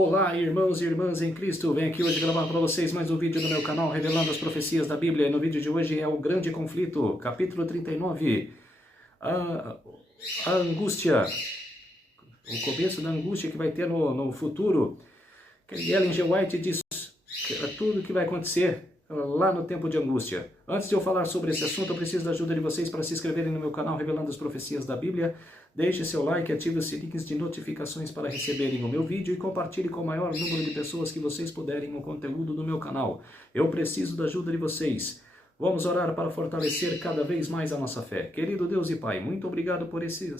Olá, irmãos e irmãs em Cristo. Venho aqui hoje gravar para vocês mais um vídeo no meu canal revelando as profecias da Bíblia. No vídeo de hoje é o Grande Conflito, capítulo 39. A angústia, o começo da angústia que vai ter no futuro. Ellen G. White diz que é tudo que vai acontecer lá no tempo de angústia. Antes de eu falar sobre esse assunto, eu preciso da ajuda de vocês para se inscreverem no meu canal revelando as profecias da Bíblia. Deixe seu like, ative os sininhos de notificações para receberem o meu vídeo e compartilhe com o maior número de pessoas que vocês puderem o conteúdo do meu canal. Eu preciso da ajuda de vocês. Vamos orar para fortalecer cada vez mais a nossa fé. Querido Deus e Pai, muito obrigado por esse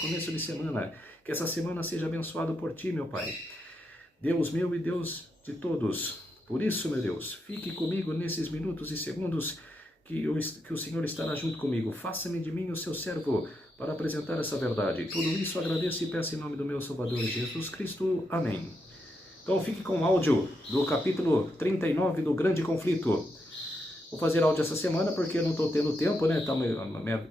começo de semana. Que essa semana seja abençoada por Ti, meu Pai. Deus meu e Deus de todos. Por isso, meu Deus, fique comigo nesses minutos e segundos que o Senhor estará junto comigo. Faça-me de mim o seu servo para apresentar essa verdade. Tudo isso agradeço e peço em nome do meu Salvador Jesus Cristo. Amém. Então fique com o áudio do capítulo 39 do Grande Conflito. Vou fazer áudio essa semana porque eu não estou tendo tempo, né?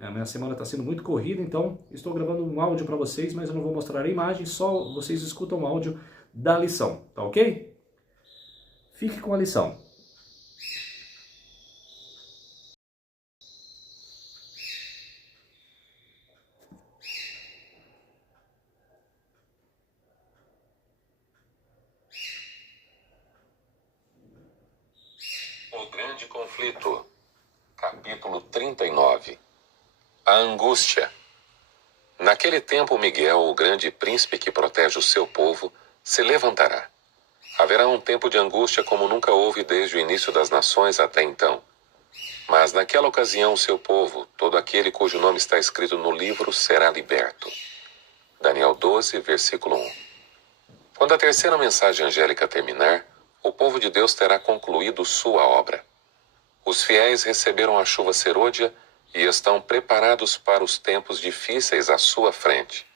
A minha semana está sendo muito corrida, então estou gravando um áudio para vocês, mas eu não vou mostrar a imagem, só vocês escutam o áudio da lição, tá ok? Fique com a lição. O Grande Conflito, capítulo 39. A angústia. Naquele tempo, Miguel, o grande príncipe que protege o seu povo, se levantará. Haverá um tempo de angústia como nunca houve desde o início das nações até então. Mas naquela ocasião o seu povo, todo aquele cujo nome está escrito no livro, será liberto. Daniel 12, versículo 1. Quando a terceira mensagem angélica terminar, o povo de Deus terá concluído sua obra. Os fiéis receberam a chuva serôdia e estão preparados para os tempos difíceis à sua frente.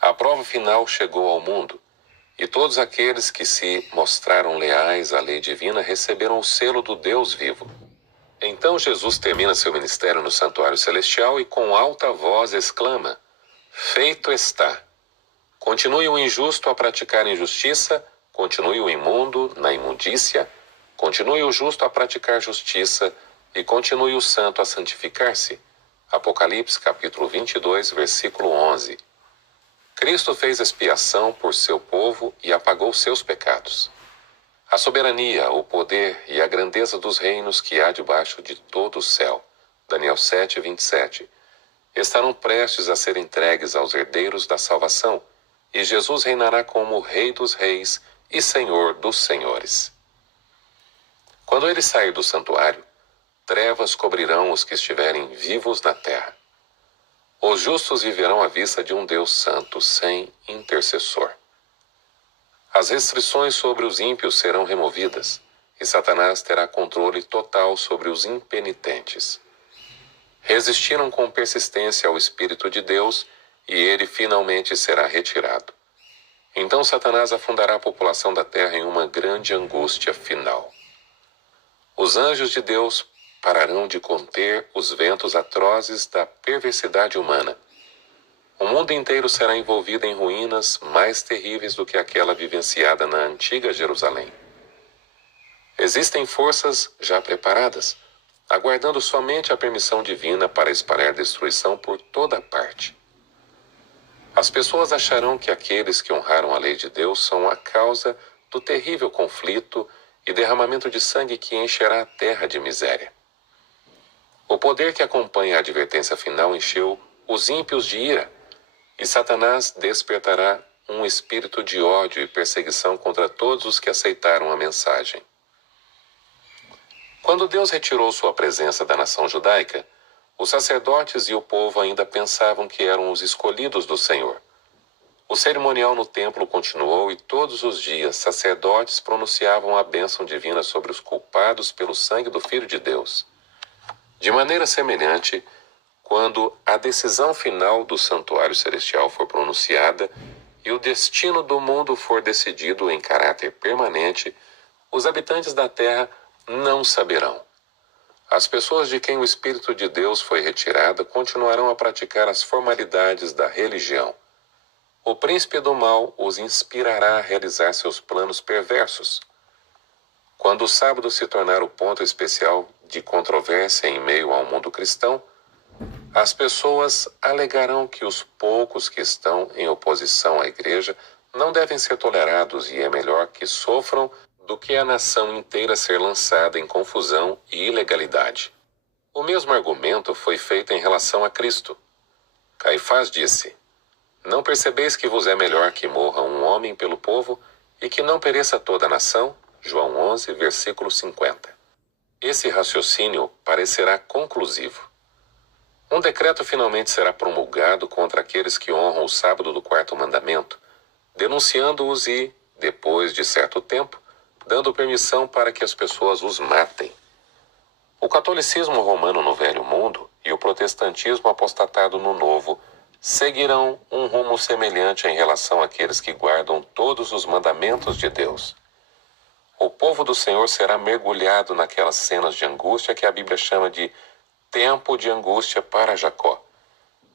A prova final chegou ao mundo, e todos aqueles que se mostraram leais à lei divina receberam o selo do Deus vivo. Então Jesus termina seu ministério no santuário celestial e com alta voz exclama: "Feito está!" Continue o injusto a praticar injustiça, continue o imundo na imundícia, continue o justo a praticar justiça e continue o santo a santificar-se. Apocalipse capítulo 22, versículo 11. Cristo fez expiação por seu povo e apagou seus pecados. A soberania, o poder e a grandeza dos reinos que há debaixo de todo o céu, Daniel 7, 27, estarão prestes a ser entregues aos herdeiros da salvação, e Jesus reinará como Rei dos Reis e Senhor dos Senhores. Quando ele sair do santuário, trevas cobrirão os que estiverem vivos na terra. Os justos viverão à vista de um Deus santo, sem intercessor. As restrições sobre os ímpios serão removidas, e Satanás terá controle total sobre os impenitentes. Resistiram com persistência ao Espírito de Deus, e ele finalmente será retirado. Então Satanás afundará a população da terra em uma grande angústia final. Os anjos de Deus pararão de conter os ventos atrozes da perversidade humana. O mundo inteiro será envolvido em ruínas mais terríveis do que aquela vivenciada na antiga Jerusalém. Existem forças já preparadas, aguardando somente a permissão divina para espalhar destruição por toda parte. As pessoas acharão que aqueles que honraram a lei de Deus são a causa do terrível conflito e derramamento de sangue que encherá a terra de miséria. O poder que acompanha a advertência final encheu os ímpios de ira, e Satanás despertará um espírito de ódio e perseguição contra todos os que aceitaram a mensagem. Quando Deus retirou sua presença da nação judaica, os sacerdotes e o povo ainda pensavam que eram os escolhidos do Senhor. O cerimonial no templo continuou e todos os dias sacerdotes pronunciavam a bênção divina sobre os culpados pelo sangue do Filho de Deus. De maneira semelhante, quando a decisão final do santuário celestial for pronunciada e o destino do mundo for decidido em caráter permanente, os habitantes da terra não saberão. As pessoas de quem o Espírito de Deus foi retirado continuarão a praticar as formalidades da religião. o príncipe do mal os inspirará a realizar seus planos perversos. Quando o sábado se tornar o ponto especial de controvérsia em meio ao mundo cristão, as pessoas alegarão que os poucos que estão em oposição à igreja não devem ser tolerados e é melhor que sofram do que a nação inteira ser lançada em confusão e ilegalidade. O mesmo argumento foi feito em relação a Cristo. Caifás disse: Não percebeis que vos é melhor que morra um homem pelo povo e que não pereça toda a nação? João 11, versículo 50. Esse raciocínio parecerá conclusivo. Um decreto finalmente será promulgado contra aqueles que honram o sábado do quarto mandamento, denunciando-os e, depois de certo tempo, dando permissão para que as pessoas os matem. O catolicismo romano no Velho Mundo e o protestantismo apostatado no Novo seguirão um rumo semelhante em relação àqueles que guardam todos os mandamentos de Deus. O povo do Senhor será mergulhado naquelas cenas de angústia que a Bíblia chama de tempo de angústia para Jacó.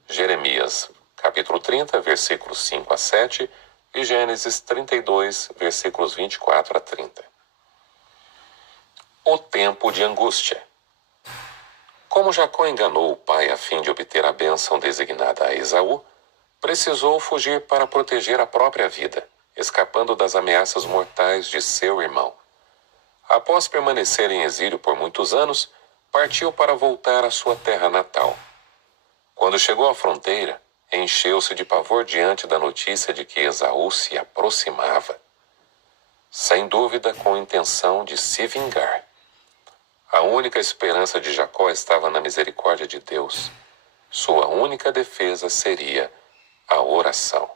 Jeremias, capítulo 30, versículos 5 a 7 e Gênesis 32, versículos 24 a 30. O tempo de angústia. Como Jacó enganou o pai a fim de obter a bênção designada a Esaú, precisou fugir para proteger a própria vida, escapando das ameaças mortais de seu irmão. Após permanecer em exílio por muitos anos, partiu para voltar à sua terra natal. Quando chegou à fronteira, encheu-se de pavor diante da notícia de que Esaú se aproximava. Sem dúvida, com a intenção de se vingar. A única esperança de Jacó estava na misericórdia de Deus. Sua única defesa seria a oração.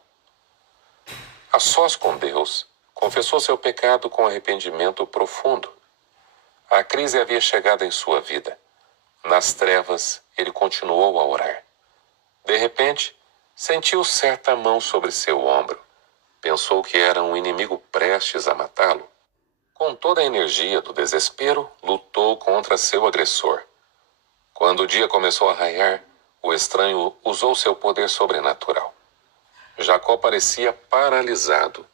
A sós com Deus, confessou seu pecado com arrependimento profundo. A crise havia chegado em sua vida. Nas trevas, ele continuou a orar. De repente, sentiu certa mão sobre seu ombro. Pensou que era um inimigo prestes a matá-lo. Com toda a energia do desespero, lutou contra seu agressor. Quando o dia começou a raiar, o estranho usou seu poder sobrenatural. Jacó parecia paralisado.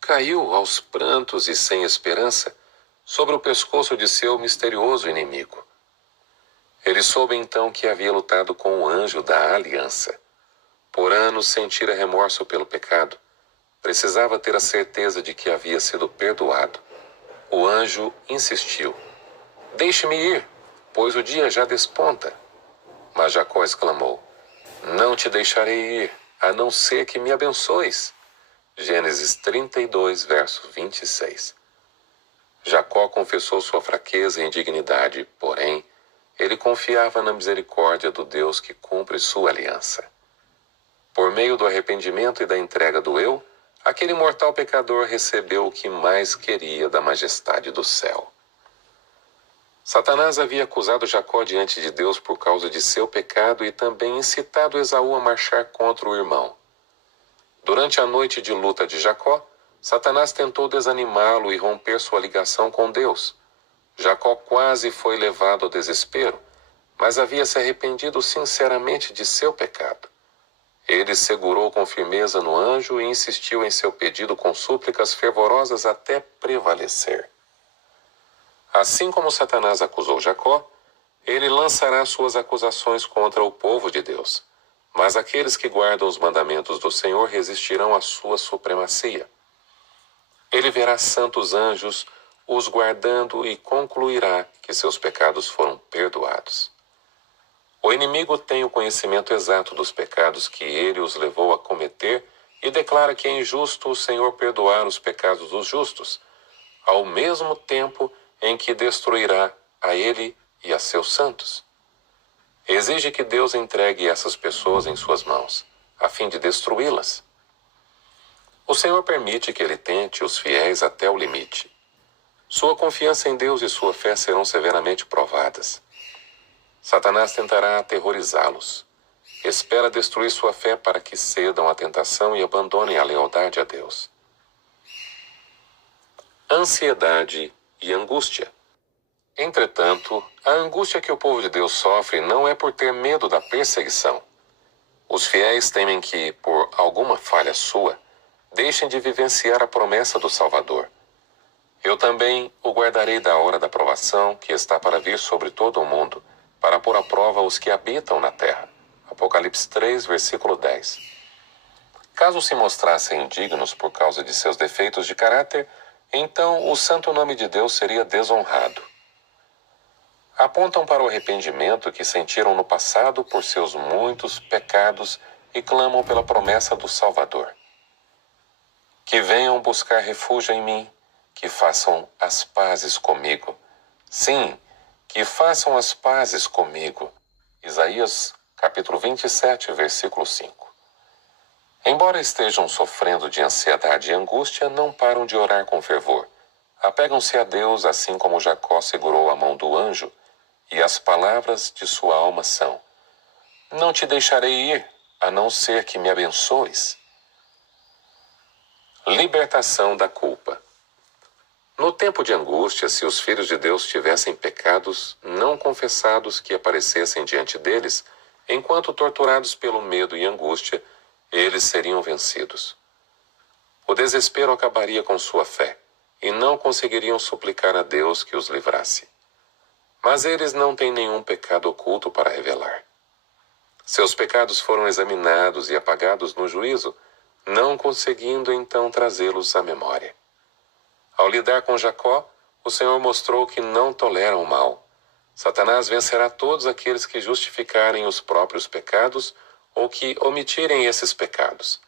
Caiu aos prantos e sem esperança sobre o pescoço de seu misterioso inimigo. Ele soube então que havia lutado com o anjo da aliança. Por anos sentira remorso pelo pecado. Precisava ter a certeza de que havia sido perdoado. O anjo insistiu. Deixe-me ir, pois o dia já desponta. Mas Jacó exclamou: Não te deixarei ir, a não ser que me abençoes. Gênesis 32, verso 26. Jacó confessou sua fraqueza e indignidade, porém, ele confiava na misericórdia do Deus que cumpre sua aliança. Por meio do arrependimento e da entrega do eu, aquele mortal pecador recebeu o que mais queria da majestade do céu. Satanás havia acusado Jacó diante de Deus por causa de seu pecado e também incitado Esaú a marchar contra o irmão. Durante a noite de luta de Jacó, Satanás tentou desanimá-lo e romper sua ligação com Deus. Jacó quase foi levado ao desespero, mas havia se arrependido sinceramente de seu pecado. Ele segurou com firmeza no anjo e insistiu em seu pedido com súplicas fervorosas até prevalecer. Assim como Satanás acusou Jacó, ele lançará suas acusações contra o povo de Deus. Mas aqueles que guardam os mandamentos do Senhor resistirão à sua supremacia. Ele verá santos anjos os guardando e concluirá que seus pecados foram perdoados. O inimigo tem o conhecimento exato dos pecados que ele os levou a cometer e declara que é injusto o Senhor perdoar os pecados dos justos, ao mesmo tempo em que destruirá a ele e a seus santos. Exige que Deus entregue essas pessoas em suas mãos, a fim de destruí-las. O Senhor permite que ele tente os fiéis até o limite. Sua confiança em Deus e sua fé serão severamente provadas. Satanás tentará aterrorizá-los. Espera destruir sua fé para que cedam à tentação e abandonem a lealdade a Deus. Ansiedade e angústia. Entretanto, a angústia que o povo de Deus sofre não é por ter medo da perseguição. Os fiéis temem que, por alguma falha sua, deixem de vivenciar a promessa do Salvador. Eu também o guardarei da hora da provação que está para vir sobre todo o mundo, para pôr à prova os que habitam na terra. Apocalipse 3, versículo 10. Caso se mostrassem indignos por causa de seus defeitos de caráter, então o santo nome de Deus seria desonrado. Apontam para o arrependimento que sentiram no passado por seus muitos pecados e clamam pela promessa do Salvador. Que venham buscar refúgio em mim, que façam as pazes comigo. Sim, que façam as pazes comigo. Isaías, capítulo 27, versículo 5. Embora estejam sofrendo de ansiedade e angústia, não param de orar com fervor. Apegam-se a Deus, assim como Jacó segurou a mão do anjo, e as palavras de sua alma são: não te deixarei ir, a não ser que me abençoes. Libertação da culpa. No tempo de angústia, se os filhos de Deus tivessem pecados não confessados que aparecessem diante deles, enquanto torturados pelo medo e angústia, eles seriam vencidos. O desespero acabaria com sua fé, e não conseguiriam suplicar a Deus que os livrasse. Mas eles não têm nenhum pecado oculto para revelar. Seus pecados foram examinados e apagados no juízo, não conseguindo então trazê-los à memória. Ao lidar com Jacó, o Senhor mostrou que não tolera o mal. Satanás vencerá todos aqueles que justificarem os próprios pecados ou que omitirem esses pecados,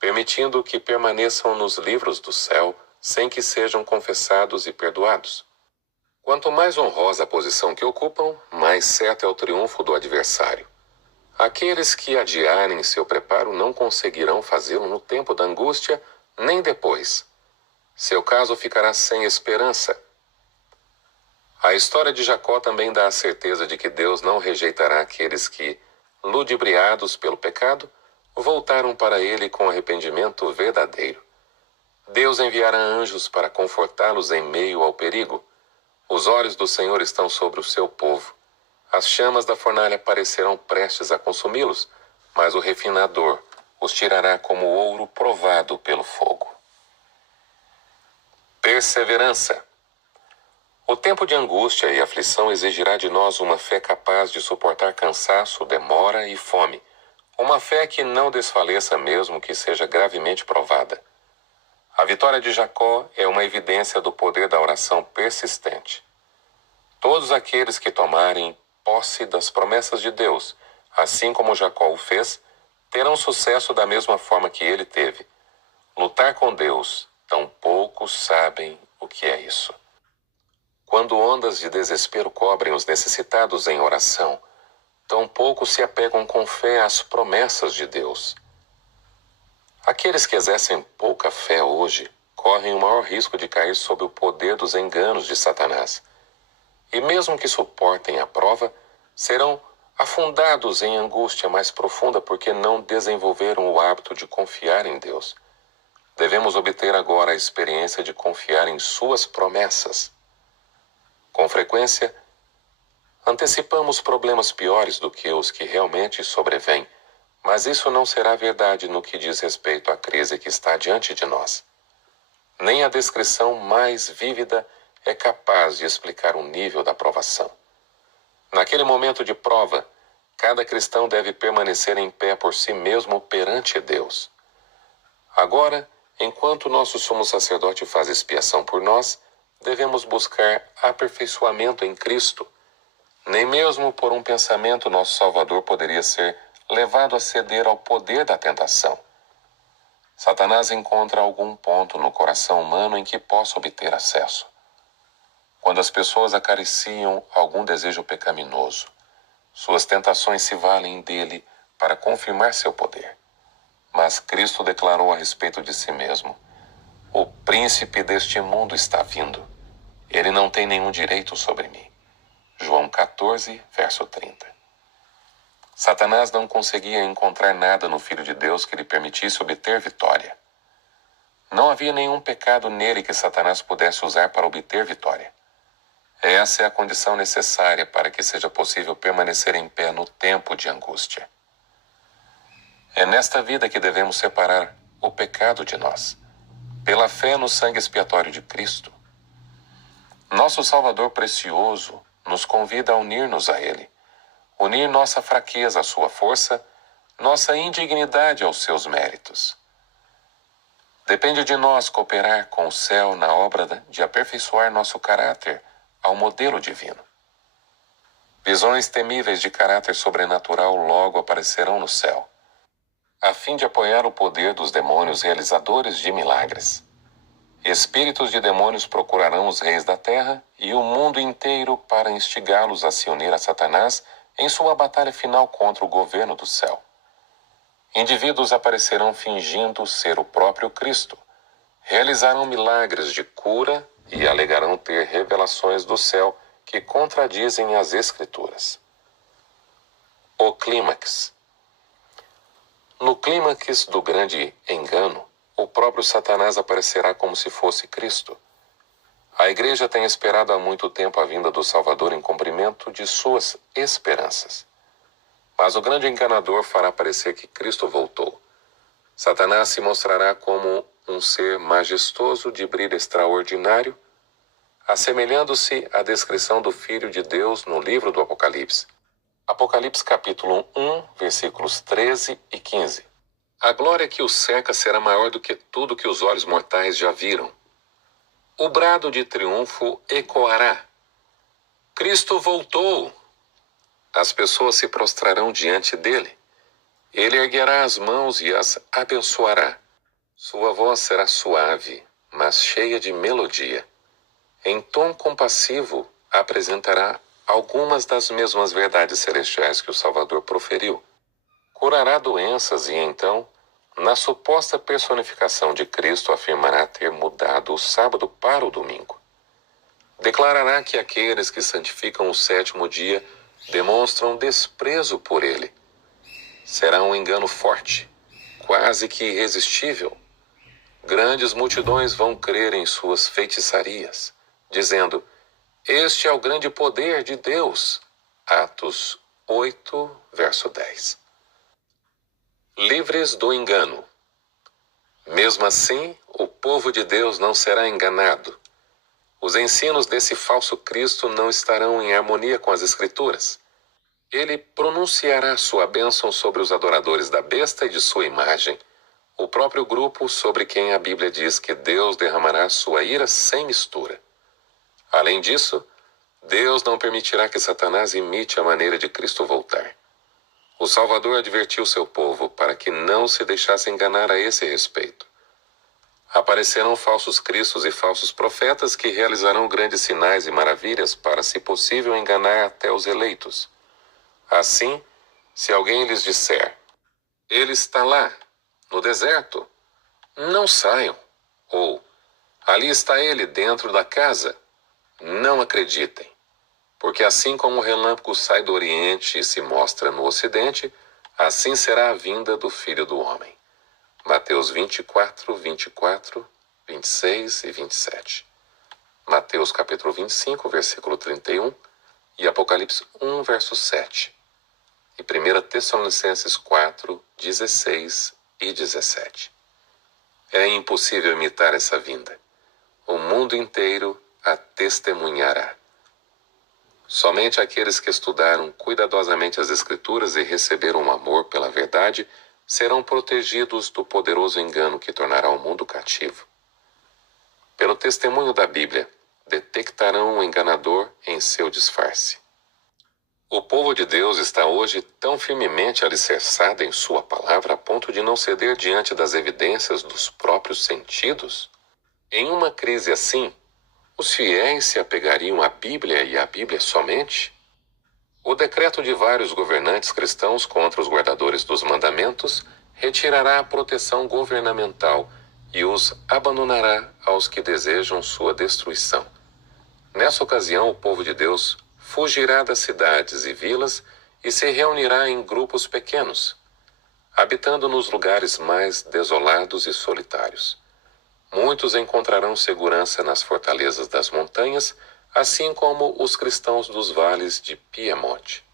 permitindo que permaneçam nos livros do céu sem que sejam confessados e perdoados. Quanto mais honrosa a posição que ocupam, mais certo é o triunfo do adversário. Aqueles que adiarem seu preparo não conseguirão fazê-lo no tempo da angústia, nem depois. Seu caso ficará sem esperança. A história de Jacó também dá a certeza de que Deus não rejeitará aqueles que, ludibriados pelo pecado, voltaram para ele com arrependimento verdadeiro. Deus enviará anjos para confortá-los em meio ao perigo. Os olhos do Senhor estão sobre o seu povo. As chamas da fornalha parecerão prestes a consumi-los, mas o refinador os tirará como ouro provado pelo fogo. Perseverança. O tempo de angústia e aflição exigirá de nós uma fé capaz de suportar cansaço, demora e fome. Uma fé que não desfaleça mesmo que seja gravemente provada. A vitória de Jacó é uma evidência do poder da oração persistente. Todos aqueles que tomarem posse das promessas de Deus, assim como Jacó o fez, terão sucesso da mesma forma que ele teve. Lutar com Deus, tão poucos sabem o que é isso. Quando ondas de desespero cobrem os necessitados em oração, tão poucos se apegam com fé às promessas de Deus. Aqueles que exercem pouca fé hoje correm o maior risco de cair sob o poder dos enganos de Satanás. E mesmo que suportem a prova, serão afundados em angústia mais profunda porque não desenvolveram o hábito de confiar em Deus. Devemos obter agora a experiência de confiar em suas promessas. Com frequência, antecipamos problemas piores do que os que realmente sobrevêm, mas isso não será verdade no que diz respeito à crise que está diante de nós. Nem a descrição mais vívida é capaz de explicar o nível da provação. Naquele momento de prova, cada cristão deve permanecer em pé por si mesmo perante Deus. Agora, enquanto nosso sumo sacerdote faz expiação por nós, devemos buscar aperfeiçoamento em Cristo. Nem mesmo por um pensamento nosso Salvador poderia ser levado a ceder ao poder da tentação. Satanás encontra algum ponto no coração humano em que possa obter acesso. Quando as pessoas acariciam algum desejo pecaminoso, suas tentações se valem dele para confirmar seu poder. Mas Cristo declarou a respeito de si mesmo: o príncipe deste mundo está vindo. Ele não tem nenhum direito sobre mim. João 14, verso 30. Satanás não conseguia encontrar nada no Filho de Deus que lhe permitisse obter vitória. Não havia nenhum pecado nele que Satanás pudesse usar para obter vitória. Essa é a condição necessária para que seja possível permanecer em pé no tempo de angústia. É nesta vida que devemos separar o pecado de nós, pela fé no sangue expiatório de Cristo. Nosso Salvador precioso nos convida a unir-nos a Ele, unir nossa fraqueza à sua força, nossa indignidade aos seus méritos. Depende de nós cooperar com o céu na obra de aperfeiçoar nosso caráter ao modelo divino. Visões temíveis de caráter sobrenatural logo aparecerão no céu, a fim de apoiar o poder dos demônios realizadores de milagres. Espíritos de demônios procurarão os reis da terra e o mundo inteiro para instigá-los a se unir a Satanás em sua batalha final contra o governo do céu. Indivíduos aparecerão fingindo ser o próprio Cristo, realizarão milagres de cura e alegarão ter revelações do céu que contradizem as Escrituras. O clímax. No clímax do grande engano, o próprio Satanás aparecerá como se fosse Cristo. A Igreja tem esperado há muito tempo a vinda do Salvador em cumprimento de suas esperanças. Mas o grande enganador fará parecer que Cristo voltou. Satanás se mostrará como um ser majestoso de brilho extraordinário, assemelhando-se à descrição do Filho de Deus no livro do Apocalipse. Apocalipse capítulo 1, versículos 13 e 15. A glória que o cerca será maior do que tudo que os olhos mortais já viram. O brado de triunfo ecoará. Cristo voltou! As pessoas se prostrarão diante dele. Ele erguerá as mãos e as abençoará. Sua voz será suave, mas cheia de melodia. Em tom compassivo, apresentará algumas das mesmas verdades celestiais que o Salvador proferiu. Curará doenças e então, na suposta personificação de Cristo, afirmará ter mudado o sábado para o domingo. Declarará que aqueles que santificam o sétimo dia demonstram desprezo por ele. Será um engano forte, quase que irresistível. Grandes multidões vão crer em suas feitiçarias, dizendo: este é o grande poder de Deus. Atos 8, verso 10. Livres do engano. Mesmo assim, o povo de Deus não será enganado. Os ensinos desse falso Cristo não estarão em harmonia com as Escrituras. Ele pronunciará sua bênção sobre os adoradores da besta e de sua imagem, o próprio grupo sobre quem a Bíblia diz que Deus derramará sua ira sem mistura. Além disso, Deus não permitirá que Satanás imite a maneira de Cristo voltar. O Salvador advertiu seu povo para que não se deixasse enganar a esse respeito. Aparecerão falsos cristos e falsos profetas que realizarão grandes sinais e maravilhas para, se possível, enganar até os eleitos. Assim, se alguém lhes disser: ele está lá, no deserto, não saiam. Ou, ali está ele dentro da casa, não acreditem. Porque assim como o relâmpago sai do Oriente e se mostra no Ocidente, assim será a vinda do Filho do Homem. Mateus 24, 24, 26 e 27. Mateus capítulo 25, versículo 31 e Apocalipse 1, verso 7. E 1 Tessalonicenses 4, 16 e 17. É impossível imitar essa vinda. O mundo inteiro a testemunhará. Somente aqueles que estudaram cuidadosamente as Escrituras e receberam um amor pela verdade serão protegidos do poderoso engano que tornará o mundo cativo. Pelo testemunho da Bíblia, detectarão o enganador em seu disfarce. O povo de Deus está hoje tão firmemente alicerçado em sua palavra a ponto de não ceder diante das evidências dos próprios sentidos? Em uma crise assim, os fiéis se apegariam à Bíblia e à Bíblia somente? O decreto de vários governantes cristãos contra os guardadores dos mandamentos retirará a proteção governamental e os abandonará aos que desejam sua destruição. Nessa ocasião, o povo de Deus fugirá das cidades e vilas e se reunirá em grupos pequenos, habitando nos lugares mais desolados e solitários. Muitos encontrarão segurança nas fortalezas das montanhas, assim como os cristãos dos vales de Piemonte.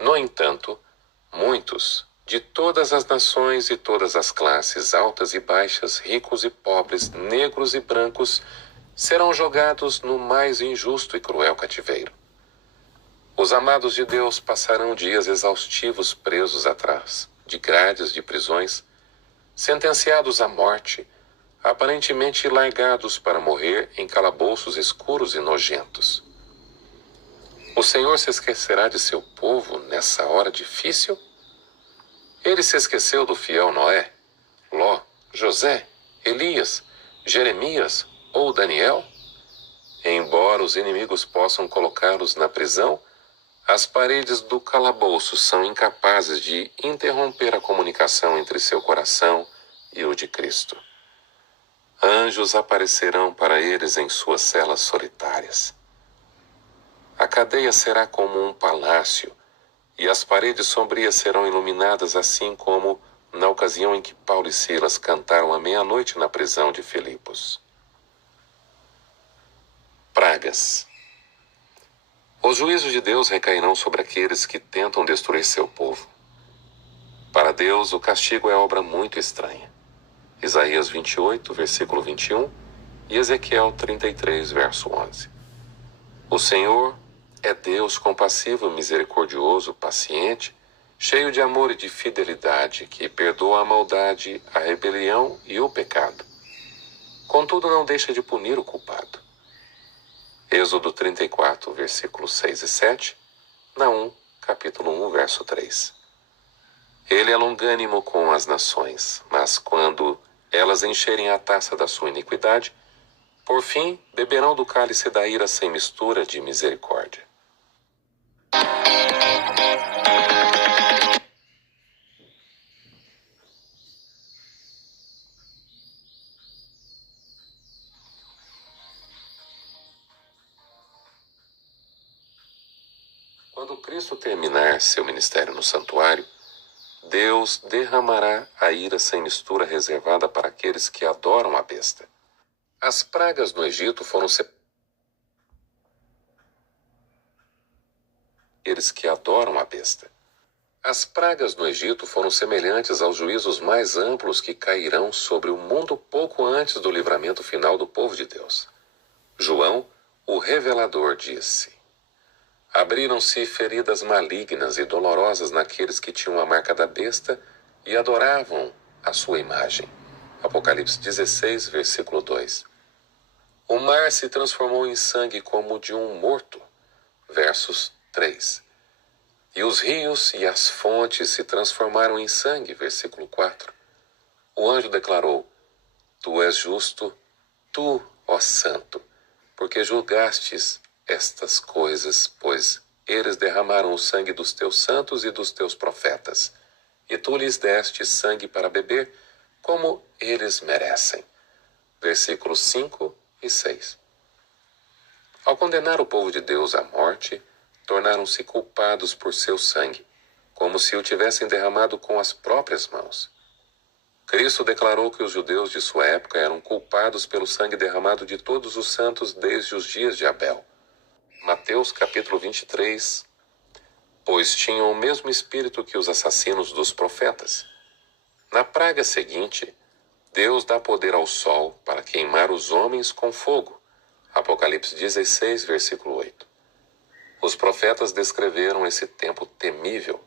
No entanto, muitos, de todas as nações e todas as classes, altas e baixas, ricos e pobres, negros e brancos, serão jogados no mais injusto e cruel cativeiro. Os amados de Deus passarão dias exaustivos presos atrás de grades de prisões, sentenciados à morte, aparentemente largados para morrer em calabouços escuros e nojentos. O Senhor se esquecerá de seu povo nessa hora difícil? Ele se esqueceu do fiel Noé, Ló, José, Elias, Jeremias ou Daniel? Embora os inimigos possam colocá-los na prisão, as paredes do calabouço são incapazes de interromper a comunicação entre seu coração e o de Cristo. Anjos aparecerão para eles em suas celas solitárias. A cadeia será como um palácio, e as paredes sombrias serão iluminadas assim como na ocasião em que Paulo e Silas cantaram à meia-noite na prisão de Filipos. Pragas. Os juízos de Deus recairão sobre aqueles que tentam destruir seu povo. Para Deus, o castigo é obra muito estranha. Isaías 28, versículo 21 e Ezequiel 33, verso 11. O Senhor é Deus compassivo, misericordioso, paciente, cheio de amor e de fidelidade, que perdoa a maldade, a rebelião e o pecado. Contudo, não deixa de punir o culpado. Êxodo 34, versículos 6 e 7, Naum, capítulo 1, verso 3. Ele é longânimo com as nações, mas quando elas encherem a taça da sua iniquidade, por fim, beberão do cálice da ira sem mistura de misericórdia. Quando Cristo terminar seu ministério no santuário, Deus derramará a ira sem mistura reservada para aqueles que adoram a besta. As pragas no Egito foram aqueles que adoram a besta. As pragas no Egito foram semelhantes aos juízos mais amplos que cairão sobre o mundo pouco antes do livramento final do povo de Deus. João, o revelador, disse: abriram-se feridas malignas e dolorosas naqueles que tinham a marca da besta e adoravam a sua imagem. Apocalipse 16, versículo 2. O mar se transformou em sangue como de um morto. Versos 3. E os rios e as fontes se transformaram em sangue. Versículo 4. O anjo declarou: tu és justo, tu, ó santo, porque julgastes estas coisas, pois eles derramaram o sangue dos teus santos e dos teus profetas, e tu lhes deste sangue para beber, como eles merecem. Versículos 5 e 6. Ao condenar o povo de Deus à morte, tornaram-se culpados por seu sangue, como se o tivessem derramado com as próprias mãos. Cristo declarou que os judeus de sua época eram culpados pelo sangue derramado de todos os santos desde os dias de Abel. Mateus capítulo 23, pois tinham o mesmo espírito que os assassinos dos profetas. Na praga seguinte, Deus dá poder ao sol para queimar os homens com fogo. Apocalipse 16, versículo 8. Os profetas descreveram esse tempo temível.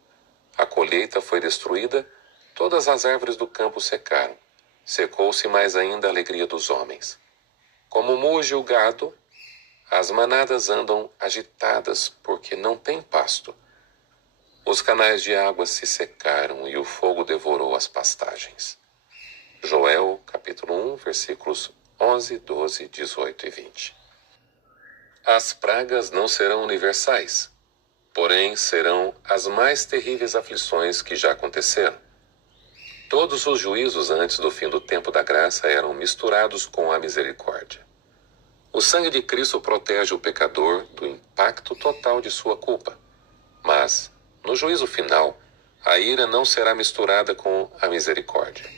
A colheita foi destruída, todas as árvores do campo secaram. Secou-se mais ainda a alegria dos homens. Como muge o gado, as manadas andam agitadas porque não tem pasto. Os canais de água se secaram e o fogo devorou as pastagens. Joel, capítulo 1, versículos 11, 12, 18 e 20. As pragas não serão universais, porém serão as mais terríveis aflições que já aconteceram. Todos os juízos antes do fim do tempo da graça eram misturados com a misericórdia. O sangue de Cristo protege o pecador do impacto total de sua culpa. Mas, no juízo final, a ira não será misturada com a misericórdia.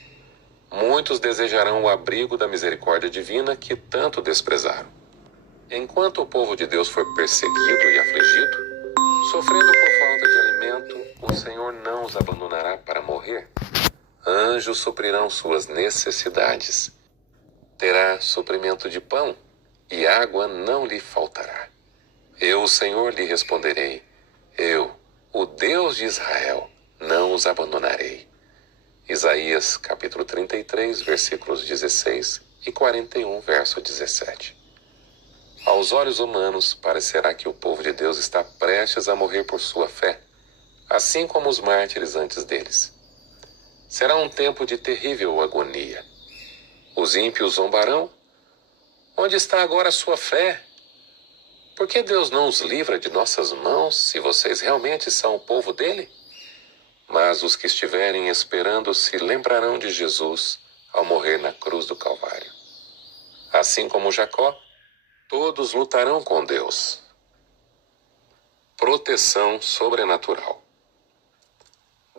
Muitos desejarão o abrigo da misericórdia divina que tanto desprezaram. Enquanto o povo de Deus for perseguido e afligido, sofrendo por falta de alimento, o Senhor não os abandonará para morrer. Anjos suprirão suas necessidades. Terá suprimento de pão, e água não lhe faltará. Eu, o Senhor, lhe responderei. Eu, o Deus de Israel, não os abandonarei. Isaías, capítulo 33, versículos 16 e 41, verso 17. Aos olhos humanos, parecerá que o povo de Deus está prestes a morrer por sua fé, assim como os mártires antes deles. Será um tempo de terrível agonia. Os ímpios zombarão. Onde está agora a sua fé? Por que Deus não os livra de nossas mãos, se vocês realmente são o povo dele? Mas os que estiverem esperando se lembrarão de Jesus ao morrer na cruz do Calvário. Assim como Jacó, todos lutarão com Deus. Proteção sobrenatural.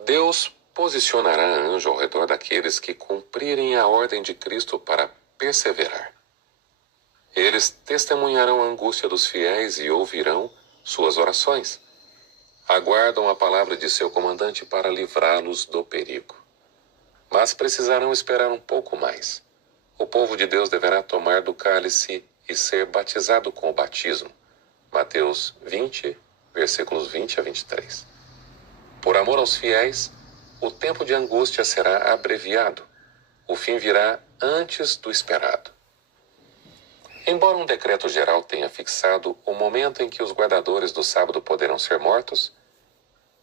Deus posicionará anjo ao redor daqueles que cumprirem a ordem de Cristo para perseverar. Eles testemunharão a angústia dos fiéis e ouvirão suas orações. Aguardam a palavra de seu comandante para livrá-los do perigo. Mas precisarão esperar um pouco mais. O povo de Deus deverá tomar do cálice e ser batizado com o batismo. Mateus 20, versículos 20 a 23. Por amor aos fiéis, o tempo de angústia será abreviado. O fim virá antes do esperado. Embora um decreto geral tenha fixado o momento em que os guardadores do sábado poderão ser mortos,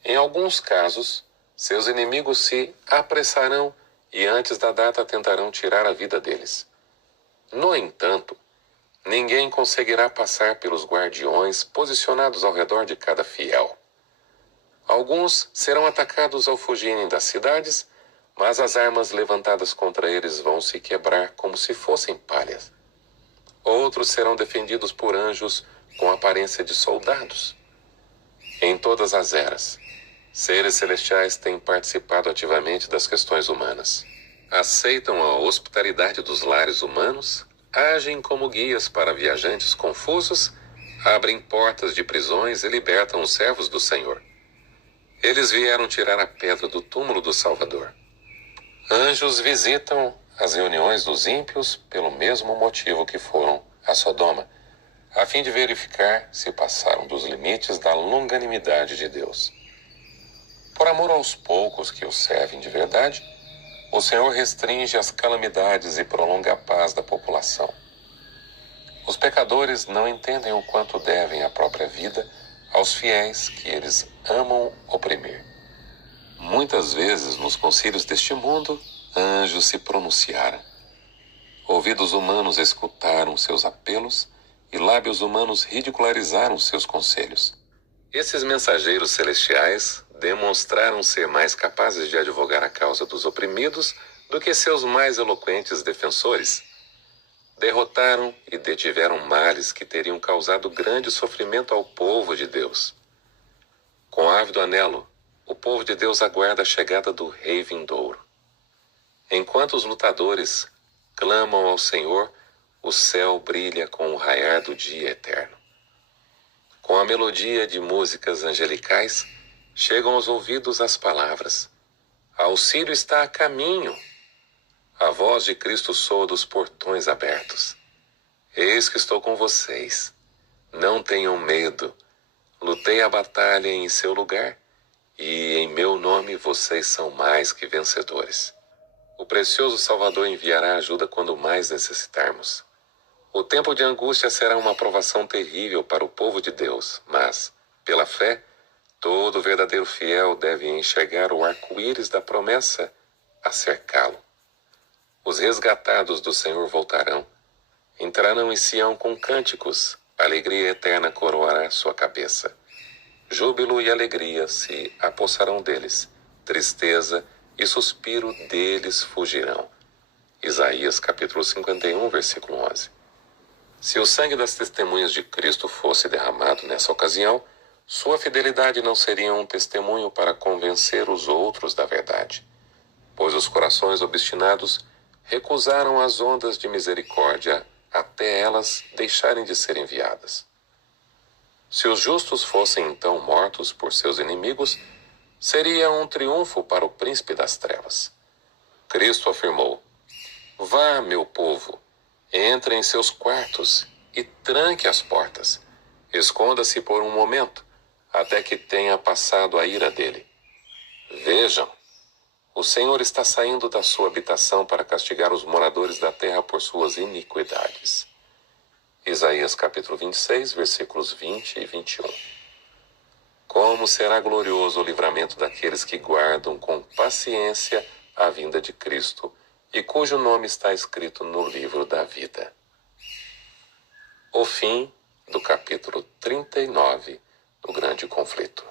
em alguns casos, seus inimigos se apressarão e antes da data tentarão tirar a vida deles. No entanto, ninguém conseguirá passar pelos guardiões posicionados ao redor de cada fiel. Alguns serão atacados ao fugirem das cidades, mas as armas levantadas contra eles vão se quebrar como se fossem palhas. Outros serão defendidos por anjos com aparência de soldados. Em todas as eras, seres celestiais têm participado ativamente das questões humanas. Aceitam a hospitalidade dos lares humanos, agem como guias para viajantes confusos, abrem portas de prisões e libertam os servos do Senhor. Eles vieram tirar a pedra do túmulo do Salvador. Anjos visitam as reuniões dos ímpios pelo mesmo motivo que foram a Sodoma, a fim de verificar se passaram dos limites da longanimidade de Deus. Por amor aos poucos que o servem de verdade, o Senhor restringe as calamidades e prolonga a paz da população. Os pecadores não entendem o quanto devem a própria vida aos fiéis que eles amam oprimir. Muitas vezes, nos concílios deste mundo, anjos se pronunciaram. Ouvidos humanos escutaram seus apelos e lábios humanos ridicularizaram seus conselhos. Esses mensageiros celestiais demonstraram ser mais capazes de advogar a causa dos oprimidos do que seus mais eloquentes defensores. Derrotaram e detiveram males que teriam causado grande sofrimento ao povo de Deus. Com ávido anelo, o povo de Deus aguarda a chegada do Rei vindouro. Enquanto os lutadores clamam ao Senhor, o céu brilha com o raiar do dia eterno. Com a melodia de músicas angelicais, chegam aos ouvidos as palavras: auxílio está a caminho. A voz de Cristo soa dos portões abertos. Eis que estou com vocês. Não tenham medo. Lutei a batalha em seu lugar, e em meu nome vocês são mais que vencedores. O precioso Salvador enviará ajuda quando mais necessitarmos. O tempo de angústia será uma provação terrível para o povo de Deus, mas, pela fé, todo verdadeiro fiel deve enxergar o arco-íris da promessa a cercá-lo. Os resgatados do Senhor voltarão. Entrarão em Sião com cânticos. Alegria eterna coroará sua cabeça. Júbilo e alegria se apossarão deles. Tristeza e suspiro deles fugirão. Isaías capítulo 51, versículo 11. Se o sangue das testemunhas de Cristo fosse derramado nessa ocasião, sua fidelidade não seria um testemunho para convencer os outros da verdade, pois os corações obstinados recusaram as ondas de misericórdia até elas deixarem de ser enviadas. Se os justos fossem então mortos por seus inimigos, Seria um triunfo para o príncipe das trevas. Cristo afirmou: vá, meu povo, entre em seus quartos e tranque as portas. Esconda-se por um momento, até que tenha passado a ira dele. Vejam, o Senhor está saindo da sua habitação para castigar os moradores da terra por suas iniquidades. Isaías capítulo 26, versículos 20 e 21. Como será glorioso o livramento daqueles que guardam com paciência a vinda de Cristo e cujo nome está escrito no livro da vida. O fim do capítulo 39 do Grande Conflito.